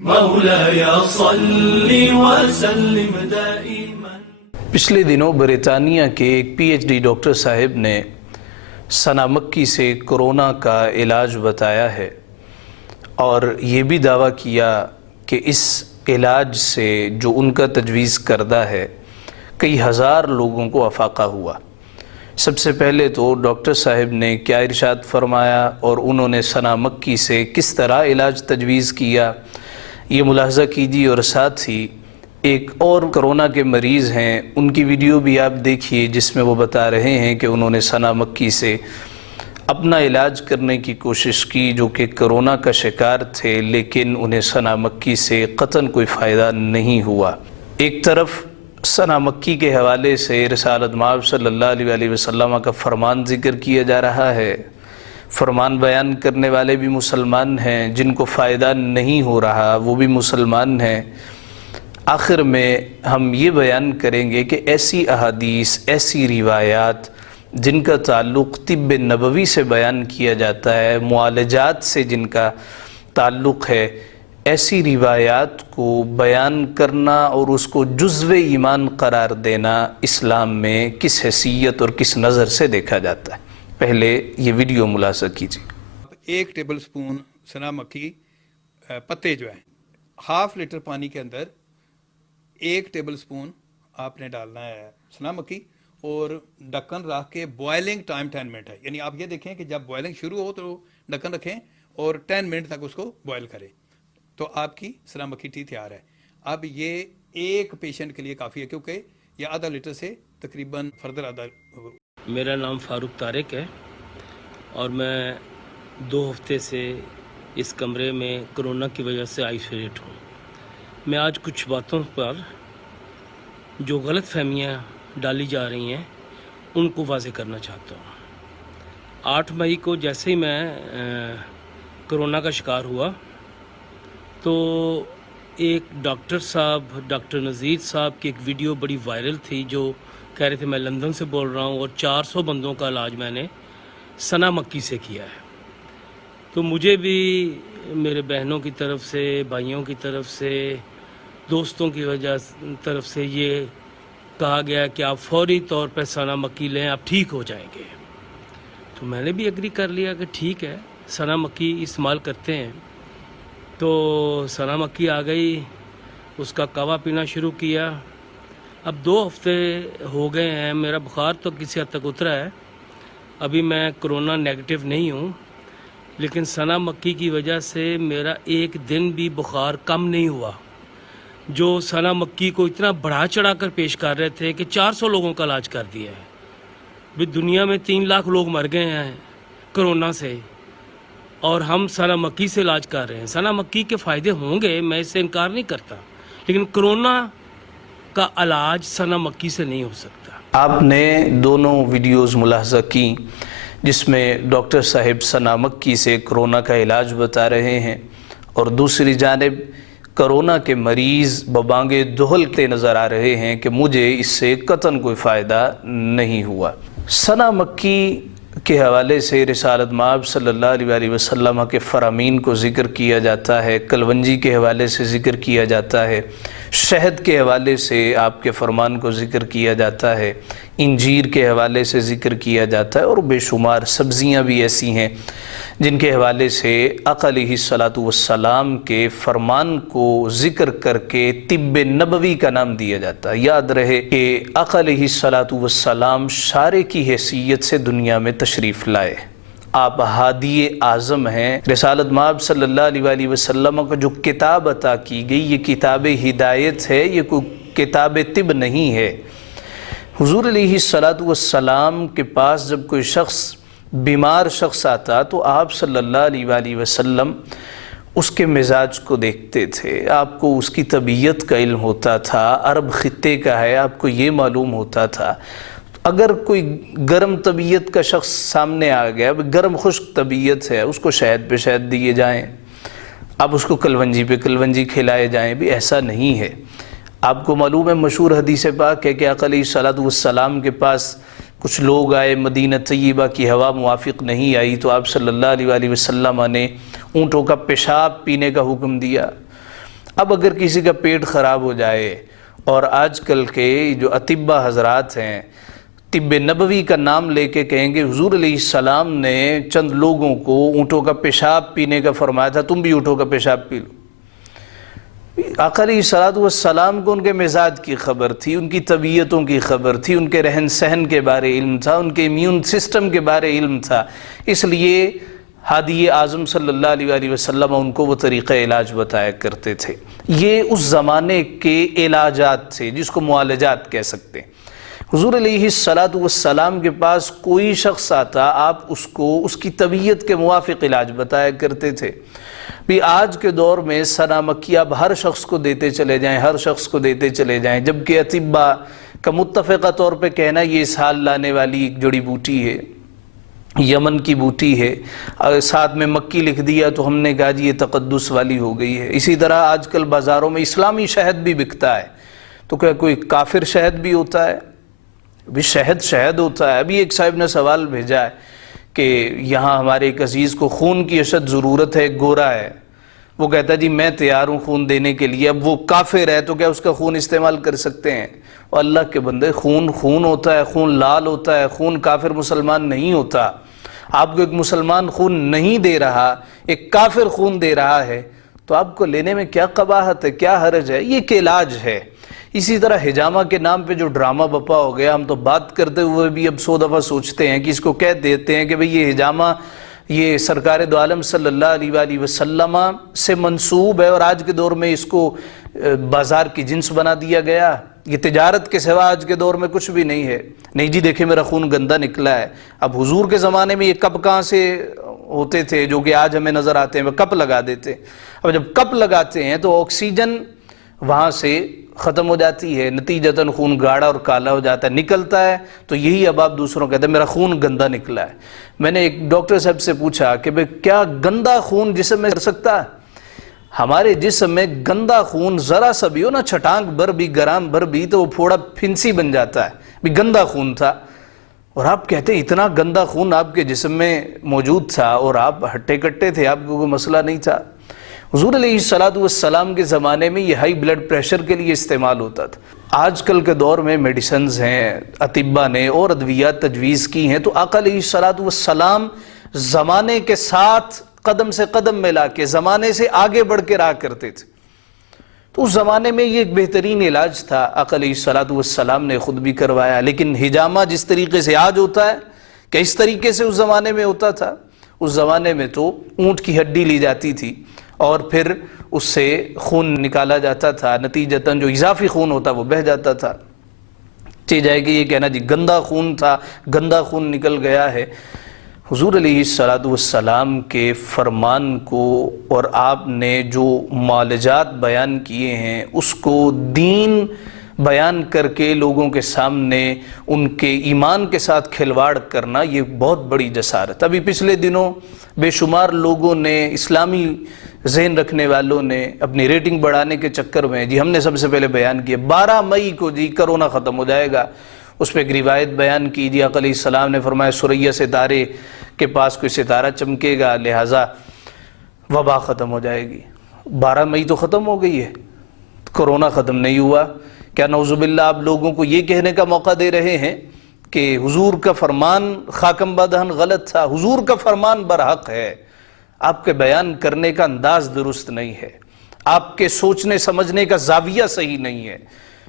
مولاي صل وسلم دائما۔ پچھلے دنوں برطانیہ کے ایک پی ایچ ڈی ڈاکٹر صاحب نے ثنا مکی سے کرونا کا علاج بتایا ہے اور یہ بھی دعویٰ کیا کہ اس علاج سے جو ان کا تجویز کردہ ہے کئی ہزار لوگوں کو افاقہ ہوا۔ سب سے پہلے تو ڈاکٹر صاحب نے کیا ارشاد فرمایا اور انہوں نے ثنا مکی سے کس طرح علاج تجویز کیا، یہ ملاحظہ کیجیے، اور ساتھ ہی ایک اور کرونا کے مریض ہیں، ان کی ویڈیو بھی آپ دیکھیے جس میں وہ بتا رہے ہیں کہ انہوں نے ثنا مکی سے اپنا علاج کرنے کی کوشش کی، جو کہ کرونا کا شکار تھے، لیکن انہیں ثنا مکی سے قطعاً کوئی فائدہ نہیں ہوا۔ ایک طرف ثنا مکی کے حوالے سے رسالت مآب صلی اللہ علیہ وسلم کا فرمان ذکر کیا جا رہا ہے، فرمان بیان کرنے والے بھی مسلمان ہیں، جن کو فائدہ نہیں ہو رہا وہ بھی مسلمان ہیں۔ آخر میں ہم یہ بیان کریں گے کہ ایسی احادیث، ایسی روایات جن کا تعلق طب نبوی سے بیان کیا جاتا ہے، معالجات سے جن کا تعلق ہے، ایسی روایات کو بیان کرنا اور اس کو جزو ایمان قرار دینا اسلام میں کس حیثیت اور کس نظر سے دیکھا جاتا ہے۔ پہلے یہ ویڈیو ملاحظہ کیجیے۔ ایک ٹیبل سپون ثنا مکی پتے جو ہیں، ہاف لیٹر پانی کے اندر ایک ٹیبل سپون آپ نے ڈالنا ہے ثنا مکی، اور ڈھکن رکھ کے بوائلنگ ٹائم 10 منٹ ہے، یعنی آپ یہ دیکھیں کہ جب بوائلنگ شروع ہو تو ڈھکن رکھیں اور 10 منٹ تک اس کو بوائل کریں، تو آپ کی ثنا مکی ٹی تیار ہے۔ اب یہ ایک پیشنٹ کے لیے کافی ہے، کیونکہ یہ آدھا لیٹر سے تقریباً فردر آدھا۔ میرا نام فاروق طارق ہے اور میں 2 ہفتے سے اس کمرے میں کرونا کی وجہ سے آئسولیٹ ہوں۔ میں آج کچھ باتوں پر جو غلط فہمیاں ڈالی جا رہی ہیں ان کو واضح کرنا چاہتا ہوں۔ 8 مئی کو جیسے ہی میں کرونا کا شکار ہوا تو ایک ڈاکٹر صاحب، ڈاکٹر نذیر صاحب کی ایک ویڈیو بڑی وائرل تھی، جو کہہ رہے تھے میں لندن سے بول رہا ہوں اور 400 بندوں کا علاج میں نے ثنا مکی سے کیا ہے۔ تو مجھے بھی میرے بہنوں کی طرف سے، بھائیوں کی طرف سے، دوستوں کی طرف سے یہ کہا گیا کہ آپ فوری طور پہ ثنا مکی لیں، آپ ٹھیک ہو جائیں گے۔ تو میں نے بھی ایگری کر لیا کہ ٹھیک ہے، ثنا مکی استعمال کرتے ہیں۔ تو ثنا مکی آ گئی، اس کا کہوہ پینا شروع کیا۔ اب 2 ہفتے ہو گئے ہیں، میرا بخار تو کسی حد تک اترا ہے، ابھی میں کرونا نیگیٹو نہیں ہوں، لیکن ثنا مکی کی وجہ سے میرا ایک دن بھی بخار کم نہیں ہوا۔ جو ثنا مکی کو اتنا بڑھا چڑھا کر پیش کر رہے تھے کہ 400 لوگوں کا علاج کر دیا ہے، بھی دنیا میں 3 لاکھ لوگ مر گئے ہیں کرونا سے، اور ہم ثنا مکی سے علاج کر رہے ہیں۔ ثنا مکی کے فائدے ہوں گے، میں اس سے انکار نہیں کرتا، لیکن کرونا کا علاج ثنا مکی سے نہیں ہو سکتا۔ آپ نے دونوں ویڈیوز ملاحظہ کی جس میں ڈاکٹر صاحب ثنا مکی سے کرونا کا علاج بتا رہے ہیں، اور دوسری جانب کرونا کے مریض ببانگے دہلتے نظر آ رہے ہیں کہ مجھے اس سے قطعاً کوئی فائدہ نہیں ہوا۔ ثنا مکی کے حوالے سے رسالت مآب صلی اللہ علیہ وسلم کے فرامین کو ذکر کیا جاتا ہے، کلونجی کے حوالے سے ذکر کیا جاتا ہے، شہد کے حوالے سے آپ کے فرمان کو ذکر کیا جاتا ہے، انجیر کے حوالے سے ذکر کیا جاتا ہے، اور بے شمار سبزیاں بھی ایسی ہیں جن کے حوالے سے آقا علیہ السلام کے فرمان کو ذکر کر کے طب نبوی کا نام دیا جاتا ہے۔ یاد رہے کہ آقا علیہ السلام شارع کی حیثیت سے دنیا میں تشریف لائے، آپ ہادی اعظم ہیں۔ رسالت مآب صلی اللہ علیہ وسلم کو جو کتاب عطا کی گئی، یہ کتاب ہدایت ہے، یہ کوئی کتاب طب نہیں ہے۔ حضور علیہ السلام کے پاس جب کوئی شخص، بیمار شخص آتا تو آپ صلی اللہ علیہ وسلم اس کے مزاج کو دیکھتے تھے، آپ کو اس کی طبیعت کا علم ہوتا تھا، عرب خطے کا ہے، آپ کو یہ معلوم ہوتا تھا۔ اگر کوئی گرم طبیعت کا شخص سامنے آ گیا، گرم خشک طبیعت ہے، اس کو شہد پہ شہد دیے جائیں، اب اس کو کلونجی پہ کلونجی کھلائے جائیں، بھی ایسا نہیں ہے۔ آپ کو معلوم ہے، مشہور حدیث پاک ہے کہ آقا علیہ السلام کے پاس کچھ لوگ آئے، مدینہ طیبہ کی ہوا موافق نہیں آئی تو آپ صلی اللہ علیہ وسلم نے اونٹوں کا پیشاب پینے کا حکم دیا۔ اب اگر کسی کا پیٹ خراب ہو جائے، اور آج کل کے جو اطباء حضرات ہیں طب نبوی کا نام لے کے کہیں گے حضور علیہ السلام نے چند لوگوں کو اونٹوں کا پیشاب پینے کا فرمایا تھا، تم بھی اونٹوں کا پیشاب پی لو۔ آقا علیہ السلام کو ان کے مزاج کی خبر تھی، ان کی طبیعتوں کی خبر تھی، ان کے رہن سہن کے بارے علم تھا، ان کے امیون سسٹم کے بارے علم تھا، اس لیے ہادی اعظم صلی اللہ علیہ وآلہ وسلم ان کو وہ طریقہ علاج بتایا کرتے تھے۔ یہ اس زمانے کے علاجات تھے جس کو معالجات کہہ سکتے ہیں۔ حضور علیہ السلام کے پاس کوئی شخص آتا، آپ اس کو اس کی طبیعت کے موافق علاج بتایا کرتے تھے۔ بھی آج کے دور میں سنا مکی اب ہر شخص کو دیتے چلے جائیں، ہر شخص کو دیتے چلے جائیں، جبکہ اطباء کا متفقہ طور پہ کہنا یہ اسہال لانے والی ایک جڑی بوٹی ہے، یمن کی بوٹی ہے، ساتھ میں مکی لکھ دیا تو ہم نے کہا جی یہ تقدس والی ہو گئی ہے۔ اسی طرح آج کل بازاروں میں اسلامی شہد بھی بکتا ہے، تو کیا کوئی کافر شہد بھی ہوتا ہے؟ بھی شہد ہوتا ہے۔ ابھی ایک صاحب نے سوال بھیجا ہے کہ یہاں ہمارے ایک عزیز کو خون کی اشد ضرورت ہے، گورا ہے، وہ کہتا ہے جی میں تیار ہوں خون دینے کے لیے، اب وہ کافر ہے تو کیا اس کا خون استعمال کر سکتے ہیں؟ اور اللہ کے بندے، خون ہوتا ہے، خون لال ہوتا ہے، خون کافر مسلمان نہیں ہوتا۔ آپ کو ایک مسلمان خون نہیں دے رہا، ایک کافر خون دے رہا ہے، تو آپ کو لینے میں کیا قباحت ہے، کیا حرج ہے؟ یہ ایک علاج ہے۔ اسی طرح حجامہ کے نام پہ جو ڈرامہ بپا ہو گیا، ہم تو بات کرتے ہوئے بھی اب 100 دفعہ سوچتے ہیں کہ اس کو کہہ دیتے ہیں کہ بھئی یہ حجامہ یہ سرکار دو عالم صلی اللہ علیہ وآلہ وسلم سے منسوب ہے، اور آج کے دور میں اس کو بازار کی جنس بنا دیا گیا، یہ تجارت کے سوا آج کے دور میں کچھ بھی نہیں ہے۔ نہیں جی دیکھیں میرا خون گندا نکلا ہے۔ اب حضور کے زمانے میں یہ کپ کہاں سے ہوتے تھے جو کہ آج ہمیں نظر آتے ہیں؟ وہ کپ لگا دیتے، اب جب کپ لگاتے ہیں تو آکسیجن وہاں سے ختم ہو جاتی ہے، نتیجتاً خون گاڑھا اور کالا ہو جاتا ہے، نکلتا ہے تو یہی اب آپ دوسروں کہتے ہیں میرا خون گندا نکلا ہے۔ میں نے ایک ڈاکٹر صاحب سے پوچھا کہ بھئی کیا گندا خون جسم میں کر سکتا ہے؟ ہمارے جسم میں گندا خون ذرا سا بھی ہو نا، چھٹانک بھر بھی، گرام بھر بھی، تو وہ پھوڑا پھنسی بن جاتا ہے، بھی گندا خون تھا۔ اور آپ کہتے ہیں اتنا گندا خون آپ کے جسم میں موجود تھا اور آپ ہٹے کٹے تھے، آپ کو کوئی مسئلہ نہیں تھا۔ حضور علیہ السلام کے زمانے میں یہ ہائی بلڈ پریشر کے لیے استعمال ہوتا تھا۔ آج کل کے دور میں میڈیسنز ہیں، اطباء نے اور ادویات تجویز کی ہیں، تو آقا علیہ السلام زمانے کے ساتھ قدم سے قدم ملا کے زمانے سے آگے بڑھ کے رہا کرتے تھے۔ تو اس زمانے میں یہ ایک بہترین علاج تھا، آقا علیہ السلام نے خود بھی کروایا۔ لیکن حجامہ جس طریقے سے آج ہوتا ہے کہ اس طریقے سے اس زمانے میں ہوتا تھا؟ اس زمانے میں تو اونٹ کی ہڈی لی جاتی تھی اور پھر اس سے خون نکالا جاتا تھا، نتیجتاً جو اضافی خون ہوتا وہ بہہ جاتا تھا۔ چاہے جائے کہ یہ کہنا جی گندا خون تھا، گندا خون نکل گیا ہے۔ حضور علیہ السلام کے فرمان کو اور آپ نے جو معالجات بیان کیے ہیں اس کو دین بیان کر کے لوگوں کے سامنے ان کے ایمان کے ساتھ کھلواڑ کرنا، یہ بہت بڑی جسارت۔ ابھی پچھلے دنوں بے شمار لوگوں نے، اسلامی ذہن رکھنے والوں نے اپنی ریٹنگ بڑھانے کے چکر میں جی ہم نے سب سے پہلے بیان کیا 12 مئی کو جی کرونا ختم ہو جائے گا۔ اس پہ ایک روایت بیان کی جی آقا علیہ السلام نے فرمایا سریا ستارے کے پاس کوئی ستارہ چمکے گا لہٰذا وبا ختم ہو جائے گی۔ 12 مئی تو ختم ہو گئی ہے، کرونا ختم نہیں ہوا۔ کیا نعوذ باللہ آپ لوگوں کو یہ کہنے کا موقع دے رہے ہیں کہ حضور کا فرمان خاکم بدہن غلط تھا؟ حضور کا فرمان برحق ہے، آپ کے بیان کرنے کا انداز درست نہیں ہے، آپ کے سوچنے سمجھنے کا زاویہ صحیح نہیں ہے۔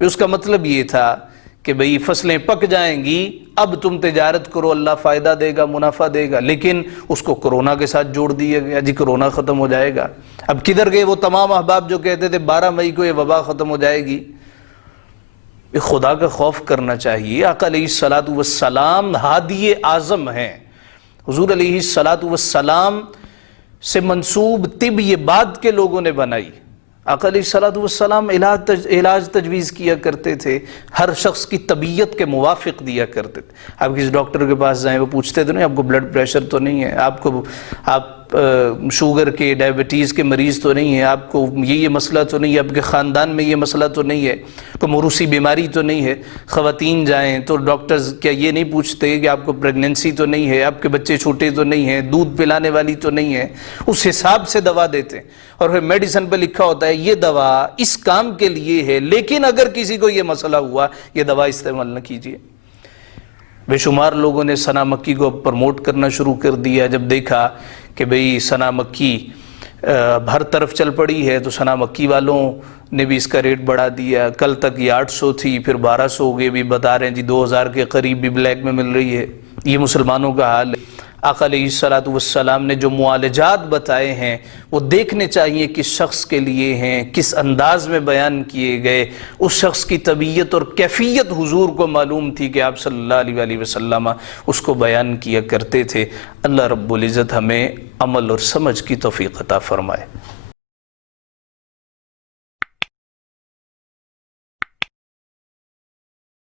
اس کا مطلب یہ تھا کہ بھئی فصلیں پک جائیں گی، اب تم تجارت کرو، اللہ فائدہ دے گا، منافع دے گا، لیکن اس کو کرونا کے ساتھ جوڑ دیا گیا جی کرونا ختم ہو جائے گا۔ اب کدھر گئے وہ تمام احباب جو کہتے تھے 12 مئی کو یہ وبا ختم ہو جائے گی؟ خدا کا خوف کرنا چاہیے۔ آقا علیہ السلام ہادی اعظم ہیں، حضور علیہ السلام سے منسوب طب یہ بعد کے لوگوں نے بنائی۔ آقا علیہ السلام علاج تجویز کیا کرتے تھے، ہر شخص کی طبیعت کے موافق دیا کرتے تھے۔ آپ کسی ڈاکٹر کے پاس جائیں وہ پوچھتے تھے نہیں آپ کو بلڈ پریشر تو نہیں ہے، آپ شوگر کے ڈائبٹیز کے مریض تو نہیں ہیں، آپ کو یہ مسئلہ تو نہیں ہے، آپ کے خاندان میں یہ مسئلہ تو نہیں ہے، کوئی موروثی بیماری تو نہیں ہے۔ خواتین جائیں تو ڈاکٹرز کیا یہ نہیں پوچھتے کہ آپ کو پریگننسی تو نہیں ہے، آپ کے بچے چھوٹے تو نہیں ہیں، دودھ پلانے والی تو نہیں ہے، اس حساب سے دوا دیتے ہیں۔ اور پھر میڈیسن پہ لکھا ہوتا ہے یہ دوا اس کام کے لیے ہے، لیکن اگر کسی کو یہ مسئلہ ہوا یہ دوا استعمال نہ کیجیے۔ بے شمار لوگوں نے ثنا مکی کو پروموٹ کرنا شروع کر دیا، جب دیکھا کہ بھئی ثنا مکی ہر طرف چل پڑی ہے تو ثنا مکی والوں نے بھی اس کا ریٹ بڑھا دیا۔ کل تک یہ 800 تھی، پھر 1200 ہو گئے، بھی بتا رہے ہیں جی 2000 کے قریب بھی بلیک میں مل رہی ہے۔ یہ مسلمانوں کا حال ہے۔ آقا علیہ السلام نے جو معالجات بتائے ہیں وہ دیکھنے چاہیے کس شخص کے لیے ہیں، کس انداز میں بیان کیے گئے، اس شخص کی طبیعت اور کیفیت حضور کو معلوم تھی کہ آپ صلی اللہ علیہ وسلم اس کو بیان کیا کرتے تھے۔ اللہ رب العزت ہمیں عمل اور سمجھ کی توفیق عطا فرمائے۔